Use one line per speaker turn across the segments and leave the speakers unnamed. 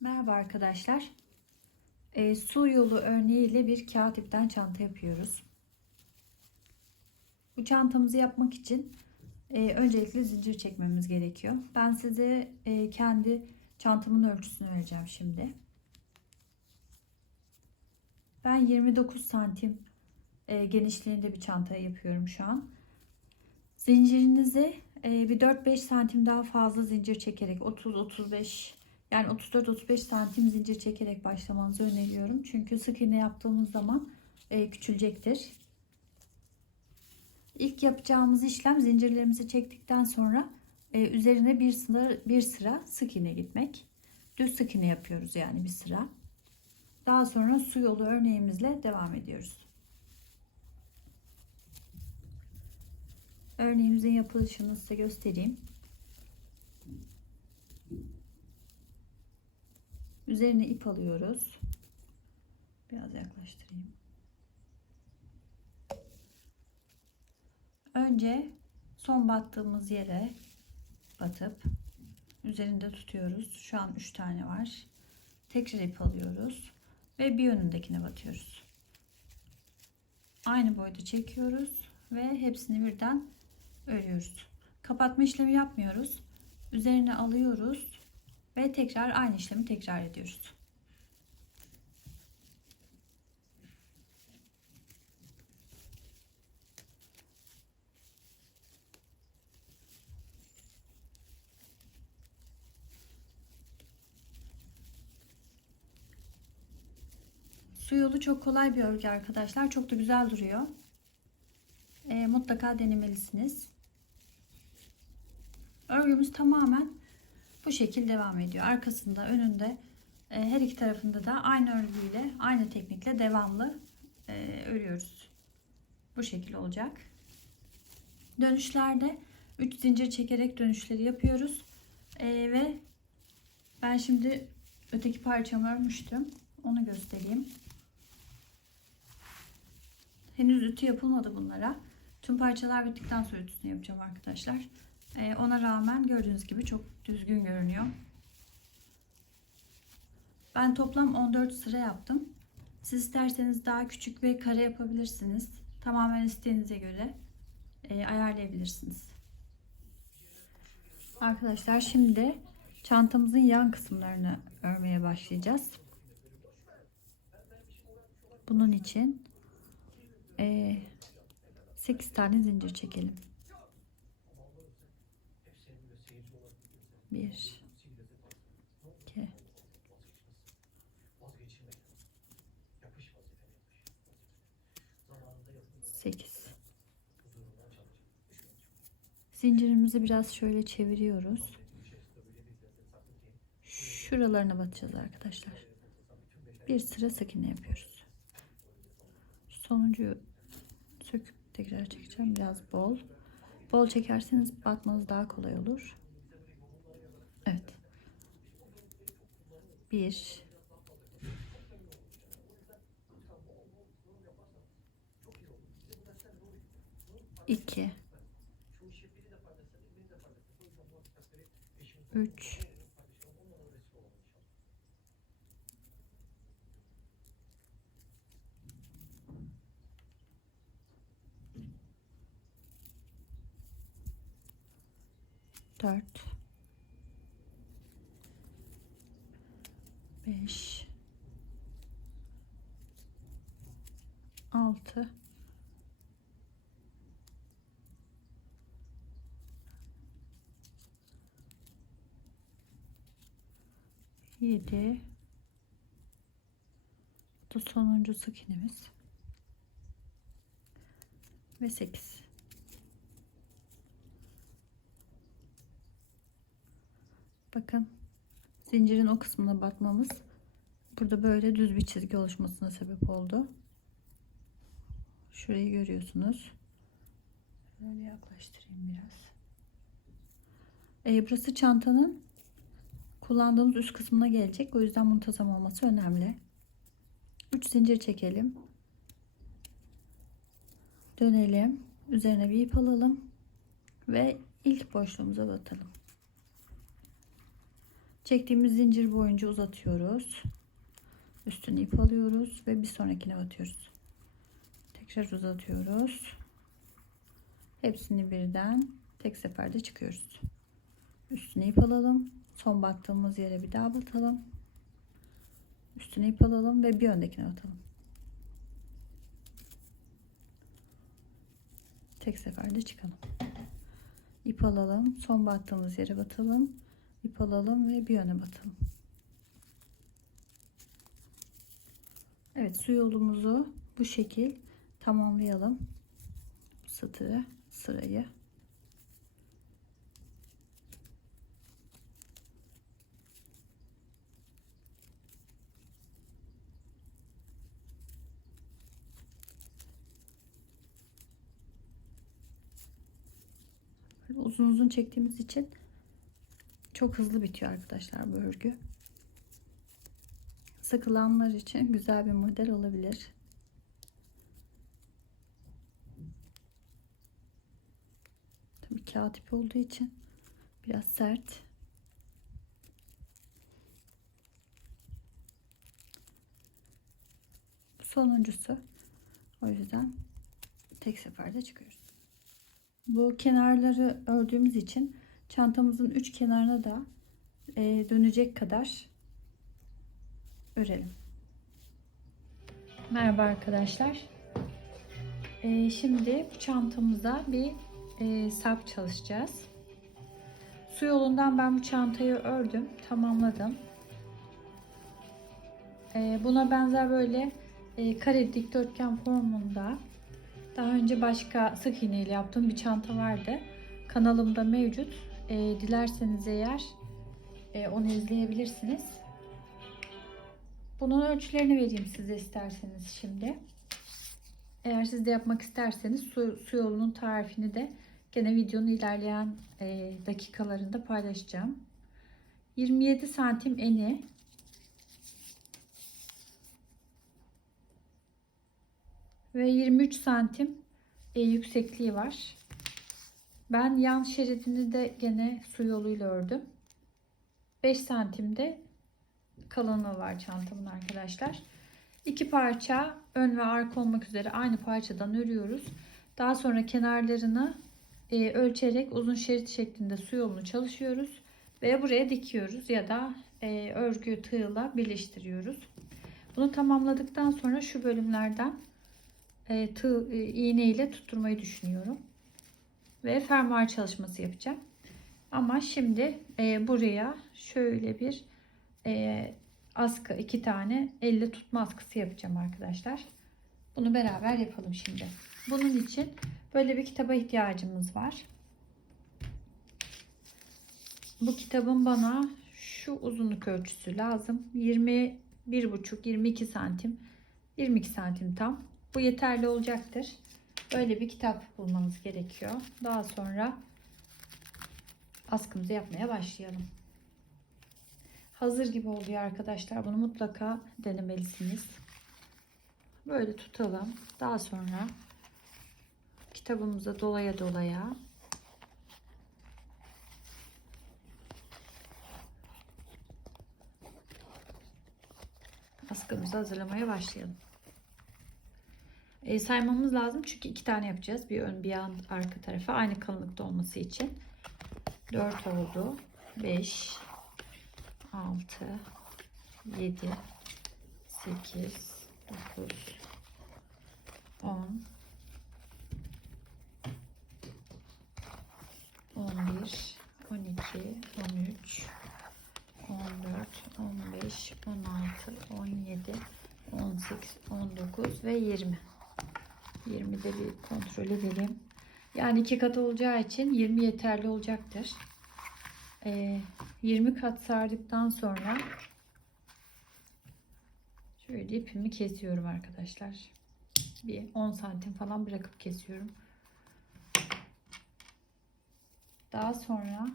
Merhaba arkadaşlar. E, su yolu örneğiyle bir kağıt ipten çanta yapıyoruz. Bu çantamızı yapmak için e, öncelikle zincir çekmemiz gerekiyor. Ben size e, kendi çantamın ölçüsünü vereceğim şimdi. Ben 29 santim e, genişliğinde bir çanta yapıyorum şu an. Zincirinizi e, bir 4-5 santim daha fazla zincir çekerek 30-35 yani 34-35 santim zincir çekerek başlamanızı öneriyorum. Çünkü sık iğne yaptığımız zaman e, küçülecektir. İlk yapacağımız işlem zincirlerimizi çektikten sonra e, üzerine bir sıra, bir sıra sık iğne gitmek. Düz sık iğne yapıyoruz yani bir sıra. Daha sonra su yolu örneğimizle devam ediyoruz. Örneğimizin yapılışını size göstereyim. Üzerine ip alıyoruz. Biraz yaklaştırayım. Önce son battığımız yere batıp üzerinde tutuyoruz. Şu an 3 tane var. Tekrar ip alıyoruz ve bir önündekine batıyoruz. Aynı boyda çekiyoruz ve hepsini birden örüyoruz. Kapatma işlemi yapmıyoruz. Üzerine alıyoruz ve tekrar aynı işlemi tekrar ediyoruz. Su yolu çok kolay bir örgü arkadaşlar. Çok da güzel duruyor. E, mutlaka denemelisiniz. Örgümüz tamamen bu şekil devam ediyor. Arkasında, önünde e, her iki tarafında da aynı örgüyle, aynı teknikle devamlı e, örüyoruz. Bu şekil olacak. Dönüşlerde 3 zincir çekerek dönüşleri yapıyoruz. E, ve ben şimdi öteki parçamı örmüştüm. Onu göstereyim. Henüz ütü yapılmadı bunlara. Tüm parçalar bittikten sonra ütüsünü yapacağım arkadaşlar. E, ona rağmen gördüğünüz gibi çok düzgün görünüyor. Ben toplam 14 sıra yaptım. Siz isterseniz daha küçük ve kare yapabilirsiniz. Tamamen isteğinize göre e, ayarlayabilirsiniz. Arkadaşlar şimdi çantamızın yan kısımlarını örmeye başlayacağız. Bunun için 8 e, tane zincir çekelim. Bir. İki. Sekiz. Zincirimizi biraz şöyle çeviriyoruz. Şuralarına batacağız arkadaşlar. Bir sıra sık iğne yapıyoruz. Sonuncuyu söküp tekrar çekeceğim. Biraz bol. Bol çekerseniz batmanız daha kolay olur. 1 2 3 4 6 7 bu sonuncu sık iğnemiz ve 8 bakın zincirin o kısmına batmamız burada böyle düz bir çizgi oluşmasına sebep oldu Şurayı görüyorsunuz. Böyle yaklaştırayım biraz. E, burası çantanın kullandığımız üst kısmına gelecek. O yüzden muntazam olması önemli. 3 zincir çekelim. Dönelim. Üzerine bir ip alalım. Ve ilk boşluğumuza batalım. Çektiğimiz zincir boyunca uzatıyoruz. Üstüne ip alıyoruz ve bir sonrakine batıyoruz. Tekrar uzatıyoruz. Hepsini birden tek seferde çıkıyoruz. Üstüne ip alalım. Son battığımız yere bir daha batalım. Üstüne ip alalım ve bir öndekine batalım. Tek seferde çıkalım. İp alalım. Son battığımız yere batalım. İp alalım ve bir yöne batalım. Evet su yolumuzu bu şekil tamamlayalım satırı sırayı. Böyle uzun uzun çektiğimiz için çok hızlı bitiyor arkadaşlar bu örgü. Sıkılanlar için güzel bir model olabilir. kağıt ipi olduğu için biraz sert. sonuncusu. O yüzden tek seferde çıkıyoruz. Bu kenarları ördüğümüz için çantamızın üç kenarına da e, dönecek kadar örelim. Merhaba arkadaşlar. E, şimdi bu çantamıza bir e, sap çalışacağız. Su yolundan ben bu çantayı ördüm, tamamladım. E, buna benzer böyle e, kare dikdörtgen formunda daha önce başka sık iğneyle yaptığım bir çanta vardı. Kanalımda mevcut. E, dilerseniz eğer e, onu izleyebilirsiniz. Bunun ölçülerini vereyim size isterseniz şimdi. Eğer siz de yapmak isterseniz su, su yolunun tarifini de Gene videonun ilerleyen e, dakikalarında paylaşacağım. 27 santim eni ve 23 santim e, yüksekliği var. Ben yan şeridini de gene su yoluyla ördüm. 5 santim de kalanı var çantamın arkadaşlar. İki parça ön ve arka olmak üzere aynı parçadan örüyoruz. Daha sonra kenarlarını e, ölçerek uzun şerit şeklinde su yolunu çalışıyoruz ve buraya dikiyoruz ya da e, örgü tığla birleştiriyoruz. Bunu tamamladıktan sonra şu bölümlerden e, tığ e, iğne ile tutturmayı düşünüyorum ve fermuar çalışması yapacağım. Ama şimdi e, buraya şöyle bir e, askı iki tane elle tutma askısı yapacağım arkadaşlar. Bunu beraber yapalım şimdi. Bunun için böyle bir kitaba ihtiyacımız var. Bu kitabın bana şu uzunluk ölçüsü lazım. 21,5-22 santim. 22 santim tam. Bu yeterli olacaktır. Böyle bir kitap bulmamız gerekiyor. Daha sonra askımızı yapmaya başlayalım. Hazır gibi oluyor arkadaşlar. Bunu mutlaka denemelisiniz. Böyle tutalım. Daha sonra kitabımıza dolaya dolaya askımızı hazırlamaya başlayalım. E, saymamız lazım çünkü iki tane yapacağız. Bir ön bir yan arka tarafa aynı kalınlıkta olması için. 4 oldu. 5 6 7 8 9 10 11 12 13 14 15 16 17 18 19 ve 20 20'de bir kontrol edelim. Yani iki kat olacağı için 20 yeterli olacaktır. Ee, 20 kat sardıktan sonra şöyle ipimi kesiyorum arkadaşlar bir 10 santim falan bırakıp kesiyorum. Daha sonra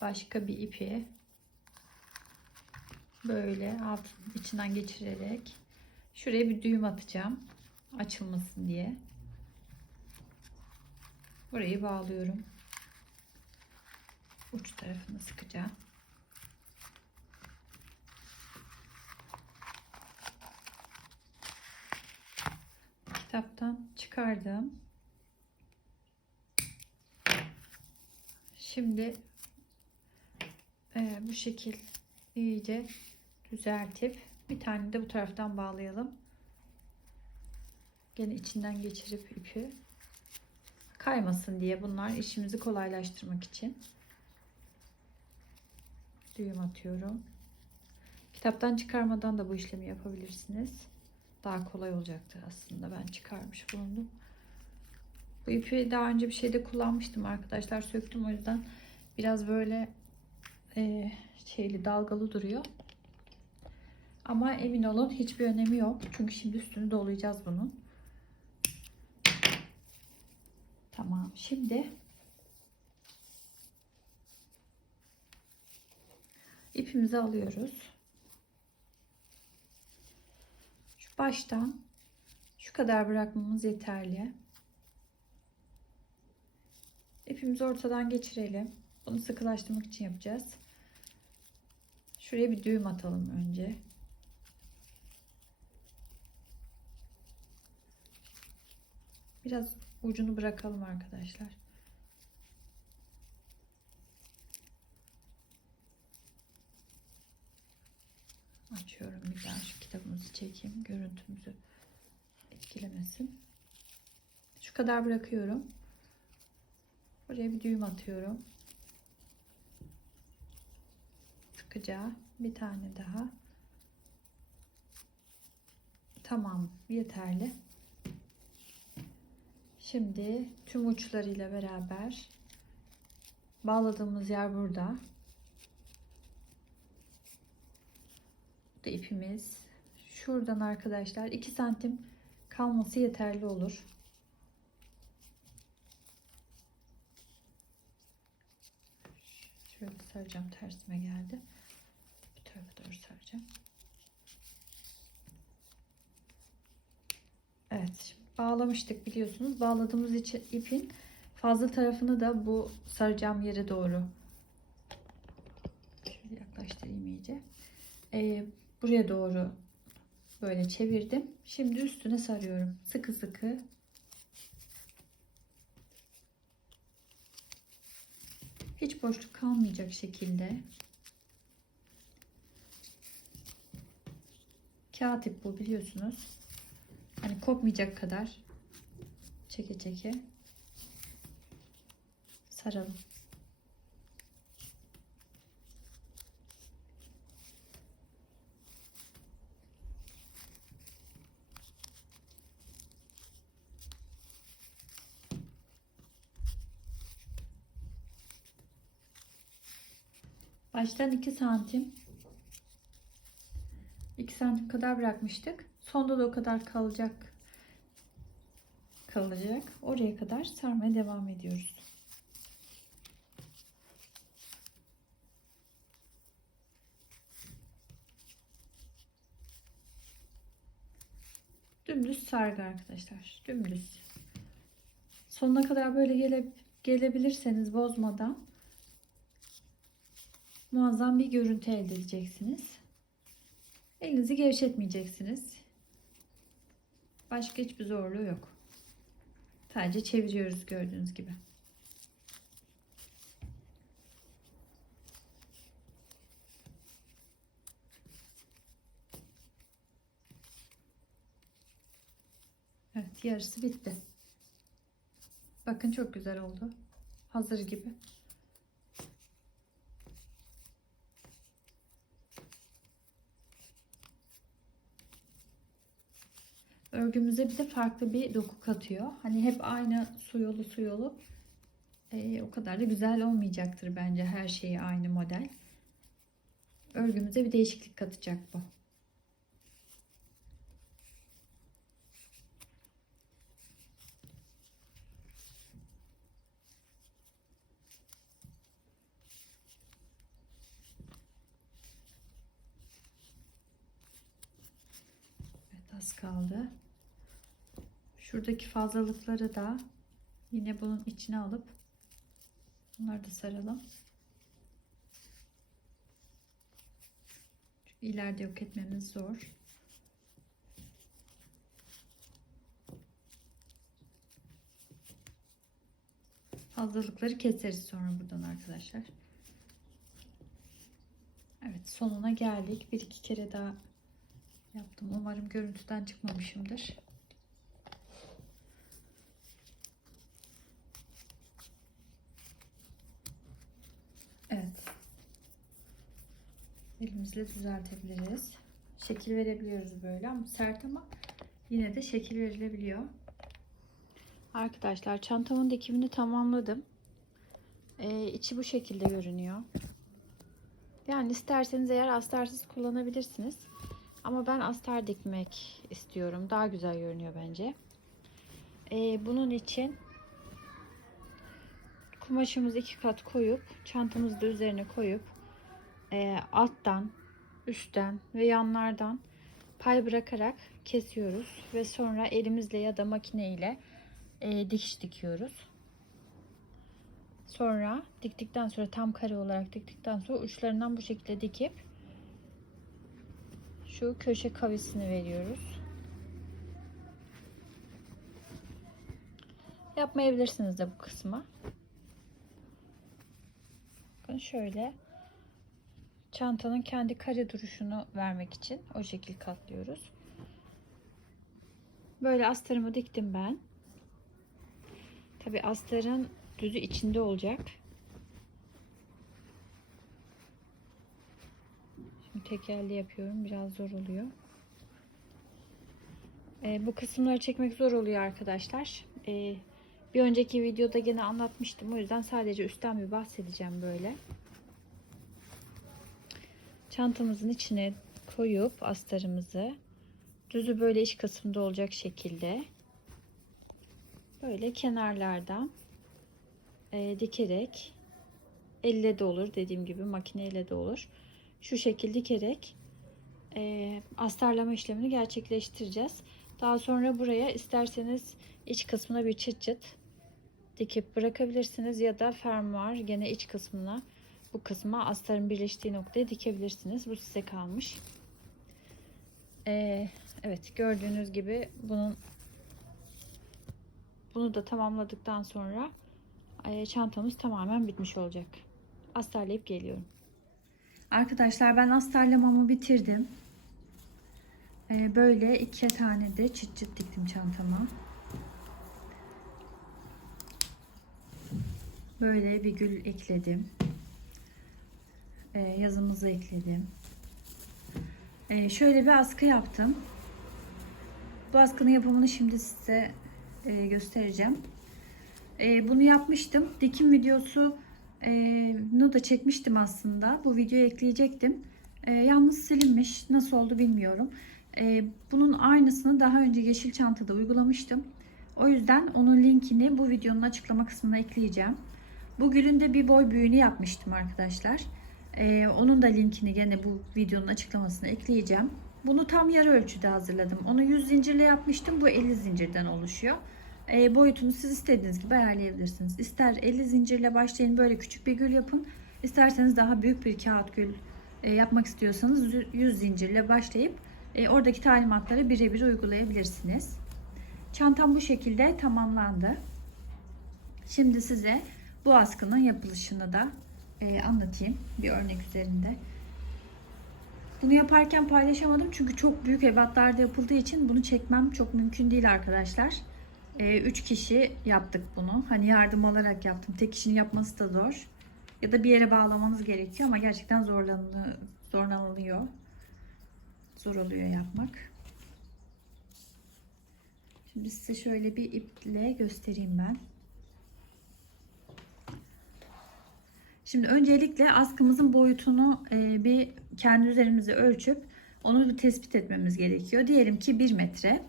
başka bir ipi böyle alt içinden geçirerek şuraya bir düğüm atacağım açılmasın diye. Burayı bağlıyorum. Uç tarafını sıkacağım. kitaptan çıkardım. Şimdi e, bu şekil iyice düzeltip bir tane de bu taraftan bağlayalım. Gene içinden geçirip ipi kaymasın diye bunlar işimizi kolaylaştırmak için düğüm atıyorum. Kitaptan çıkarmadan da bu işlemi yapabilirsiniz daha kolay olacaktı aslında. Ben çıkarmış bulundum. Bu ipi daha önce bir şeyde kullanmıştım arkadaşlar. Söktüm o yüzden biraz böyle e, şeyli dalgalı duruyor. Ama emin olun hiçbir önemi yok. Çünkü şimdi üstünü dolayacağız bunun. Tamam. Şimdi ipimizi alıyoruz. Baştan şu kadar bırakmamız yeterli. İpimizi ortadan geçirelim. Bunu sıkılaştırmak için yapacağız. Şuraya bir düğüm atalım önce. Biraz ucunu bırakalım arkadaşlar. Açıyorum bir daha şu kitabımızı çekeyim. Görüntümüzü etkilemesin. Şu kadar bırakıyorum. Buraya bir düğüm atıyorum. Sıkıca bir tane daha. Tamam yeterli. Şimdi tüm uçlarıyla beraber bağladığımız yer burada. koptu ipimiz. Şuradan arkadaşlar 2 santim kalması yeterli olur. Şöyle saracağım tersime geldi. Bir tarafa doğru saracağım. Evet bağlamıştık biliyorsunuz. Bağladığımız için ipin fazla tarafını da bu saracağım yere doğru şöyle yaklaştırayım iyice. Ee, buraya doğru böyle çevirdim. Şimdi üstüne sarıyorum. Sıkı sıkı. Hiç boşluk kalmayacak şekilde. Kağıt ip bu biliyorsunuz. Hani kopmayacak kadar çeke çeke saralım. Baştan 2 santim 2 santim kadar bırakmıştık. Sonda da o kadar kalacak kalacak. Oraya kadar sarmaya devam ediyoruz. Dümdüz sargı arkadaşlar. Dümdüz. Sonuna kadar böyle gele, gelebilirseniz bozmadan muazzam bir görüntü elde edeceksiniz. Elinizi gevşetmeyeceksiniz. Başka hiçbir zorluğu yok. Sadece çeviriyoruz gördüğünüz gibi. Evet yarısı bitti. Bakın çok güzel oldu. Hazır gibi. örgümüze bize farklı bir doku katıyor. Hani hep aynı suyolu suyolu e, o kadar da güzel olmayacaktır bence her şeyi aynı model. Örgümüze bir değişiklik katacak bu. Buradaki fazlalıkları da yine bunun içine alıp bunları da saralım. Çünkü ileride yok etmemiz zor. Fazlalıkları keseriz sonra buradan arkadaşlar. Evet sonuna geldik. Bir iki kere daha yaptım. Umarım görüntüden çıkmamışımdır. elimizle düzeltebiliriz. Şekil verebiliyoruz böyle ama sert ama yine de şekil verilebiliyor. Arkadaşlar çantamın dikimini tamamladım. Ee, içi bu şekilde görünüyor. Yani isterseniz eğer astarsız kullanabilirsiniz. Ama ben astar dikmek istiyorum. Daha güzel görünüyor bence. Ee, bunun için kumaşımızı iki kat koyup çantamızı da üzerine koyup e, alttan üstten ve yanlardan pay bırakarak kesiyoruz ve sonra elimizle ya da makine ile e, dikiş dikiyoruz. Sonra diktikten sonra tam kare olarak diktikten sonra uçlarından bu şekilde dikip şu köşe kavisini veriyoruz. Yapmayabilirsiniz de bu kısmı. Bakın şöyle çantanın kendi kare duruşunu vermek için o şekil katlıyoruz. Böyle astarımı diktim ben. Tabi astarın düzü içinde olacak. Şimdi tekerli yapıyorum. Biraz zor oluyor. Ee, bu kısımları çekmek zor oluyor arkadaşlar. Ee, bir önceki videoda gene anlatmıştım. O yüzden sadece üstten bir bahsedeceğim böyle çantamızın içine koyup astarımızı düzü böyle iç kısımda olacak şekilde böyle kenarlardan e, dikerek elle de olur dediğim gibi makineyle de olur şu şekilde dikerek e, astarlama işlemini gerçekleştireceğiz daha sonra buraya isterseniz iç kısmına bir çıt çıt dikip bırakabilirsiniz ya da fermuar gene iç kısmına bu kısma astarın birleştiği noktaya dikebilirsiniz. Bu size kalmış. Ee, evet gördüğünüz gibi bunun bunu da tamamladıktan sonra e, çantamız tamamen bitmiş olacak. Astarlayıp geliyorum. Arkadaşlar ben astarlamamı bitirdim. Ee, böyle iki tane de çıt çıt diktim çantama. Böyle bir gül ekledim. E, yazımızı ekledim. E, şöyle bir askı yaptım. Bu askının yapımını şimdi size e, göstereceğim. Bunu yapmıştım. Dikim nu da çekmiştim aslında. Bu videoyu ekleyecektim. Yalnız silinmiş. Nasıl oldu bilmiyorum. Bunun aynısını daha önce yeşil çantada uygulamıştım. O yüzden onun linkini bu videonun açıklama kısmına ekleyeceğim. Bu gülün de bir boy büyüğünü yapmıştım arkadaşlar. Arkadaşlar. Ee, onun da linkini gene bu videonun açıklamasına ekleyeceğim. Bunu tam yarı ölçüde hazırladım. Onu 100 zincirle yapmıştım. Bu 50 zincirden oluşuyor. E, boyutunu siz istediğiniz gibi ayarlayabilirsiniz. İster 50 zincirle başlayın böyle küçük bir gül yapın. İsterseniz daha büyük bir kağıt gül e, yapmak istiyorsanız 100 zincirle başlayıp e, oradaki talimatları birebir uygulayabilirsiniz. Çantam bu şekilde tamamlandı. Şimdi size bu askının yapılışını da e, anlatayım bir örnek üzerinde. Bunu yaparken paylaşamadım çünkü çok büyük ebatlarda yapıldığı için bunu çekmem çok mümkün değil arkadaşlar. E, üç kişi yaptık bunu. Hani yardım alarak yaptım. Tek kişinin yapması da zor. Ya da bir yere bağlamanız gerekiyor ama gerçekten zorlanılıyor. Zor oluyor yapmak. Şimdi size şöyle bir iple göstereyim ben. Şimdi öncelikle askımızın boyutunu e, bir kendi üzerimize ölçüp onu bir tespit etmemiz gerekiyor. Diyelim ki 1 metre.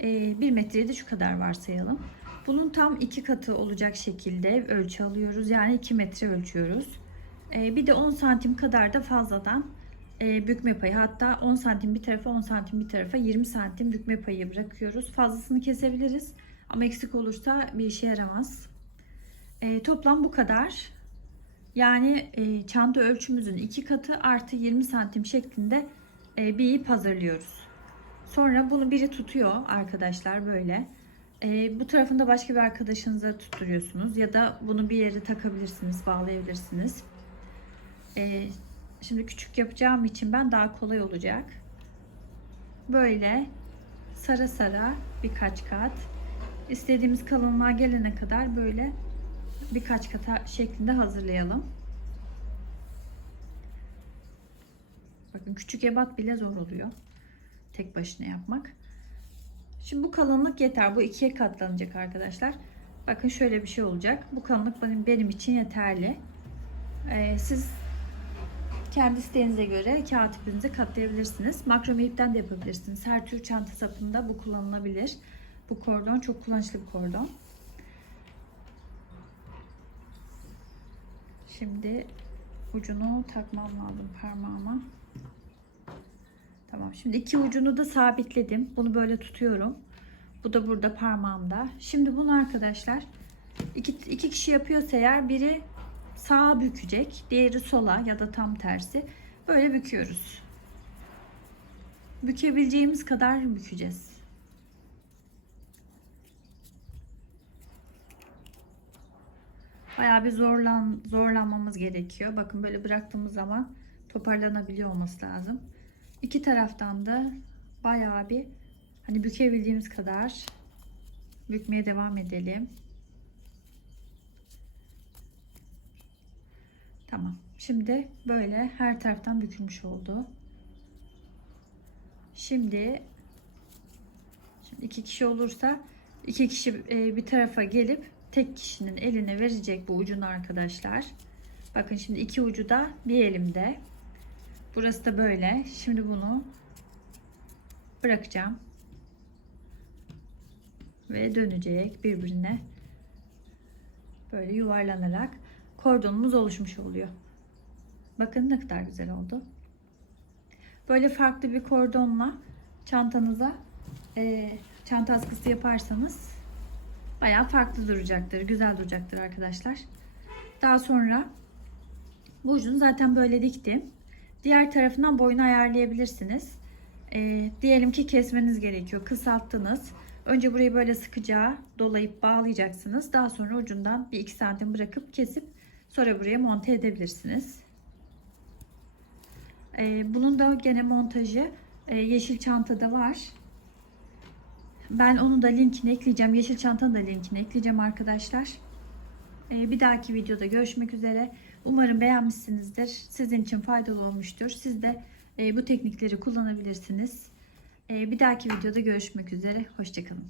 E, 1 metreye de şu kadar varsayalım. Bunun tam iki katı olacak şekilde ölçü alıyoruz. Yani 2 metre ölçüyoruz. E, bir de 10 santim kadar da fazladan e, bükme payı. Hatta 10 santim bir tarafa 10 santim bir tarafa 20 santim bükme payı bırakıyoruz. Fazlasını kesebiliriz ama eksik olursa bir işe yaramaz. E, toplam bu kadar. Yani e, çanta ölçümüzün iki katı artı 20 santim şeklinde e, bir ip hazırlıyoruz. Sonra bunu biri tutuyor arkadaşlar böyle. E, bu tarafında başka bir arkadaşınıza tutturuyorsunuz ya da bunu bir yere takabilirsiniz, bağlayabilirsiniz. E, şimdi küçük yapacağım için ben daha kolay olacak. Böyle sara sara birkaç kat istediğimiz kalınlığa gelene kadar böyle birkaç kata şeklinde hazırlayalım. Bakın küçük ebat bile zor oluyor. Tek başına yapmak. Şimdi bu kalınlık yeter. Bu ikiye katlanacak arkadaşlar. Bakın şöyle bir şey olacak. Bu kalınlık benim, benim için yeterli. Ee, siz kendi isteğinize göre kağıt ipinizi katlayabilirsiniz. Makrome ipten de yapabilirsiniz. Her tür çanta sapında bu kullanılabilir. Bu kordon çok kullanışlı bir kordon. Şimdi ucunu takmam lazım parmağıma. Tamam şimdi iki ucunu da sabitledim. Bunu böyle tutuyorum. Bu da burada parmağımda. Şimdi bunu arkadaşlar iki, iki kişi yapıyorsa eğer biri sağa bükecek. Diğeri sola ya da tam tersi. Böyle büküyoruz. Bükebileceğimiz kadar bükeceğiz. Bayağı bir zorlan, zorlanmamız gerekiyor. Bakın böyle bıraktığımız zaman toparlanabiliyor olması lazım. İki taraftan da bayağı bir hani bükebildiğimiz kadar bükmeye devam edelim. Tamam. Şimdi böyle her taraftan bükülmüş oldu. Şimdi, şimdi iki kişi olursa iki kişi e, bir tarafa gelip tek kişinin eline verecek bu ucunu arkadaşlar. Bakın şimdi iki ucu da bir elimde. Burası da böyle. Şimdi bunu bırakacağım. Ve dönecek birbirine. Böyle yuvarlanarak kordonumuz oluşmuş oluyor. Bakın ne kadar güzel oldu. Böyle farklı bir kordonla çantanıza e, çanta askısı yaparsanız Baya farklı duracaktır. Güzel duracaktır arkadaşlar. Daha sonra bu ucunu zaten böyle diktim. Diğer tarafından boyunu ayarlayabilirsiniz. E, diyelim ki kesmeniz gerekiyor. Kısalttınız. Önce burayı böyle sıkıca dolayıp bağlayacaksınız. Daha sonra ucundan bir 2 santim bırakıp kesip sonra buraya monte edebilirsiniz. E, bunun da gene montajı e, yeşil çantada var. Ben onu da linkini ekleyeceğim. Yeşil çantanın da linkini ekleyeceğim arkadaşlar. Ee, bir dahaki videoda görüşmek üzere. Umarım beğenmişsinizdir. Sizin için faydalı olmuştur. Siz de e, bu teknikleri kullanabilirsiniz. Ee, bir dahaki videoda görüşmek üzere. Hoşçakalın.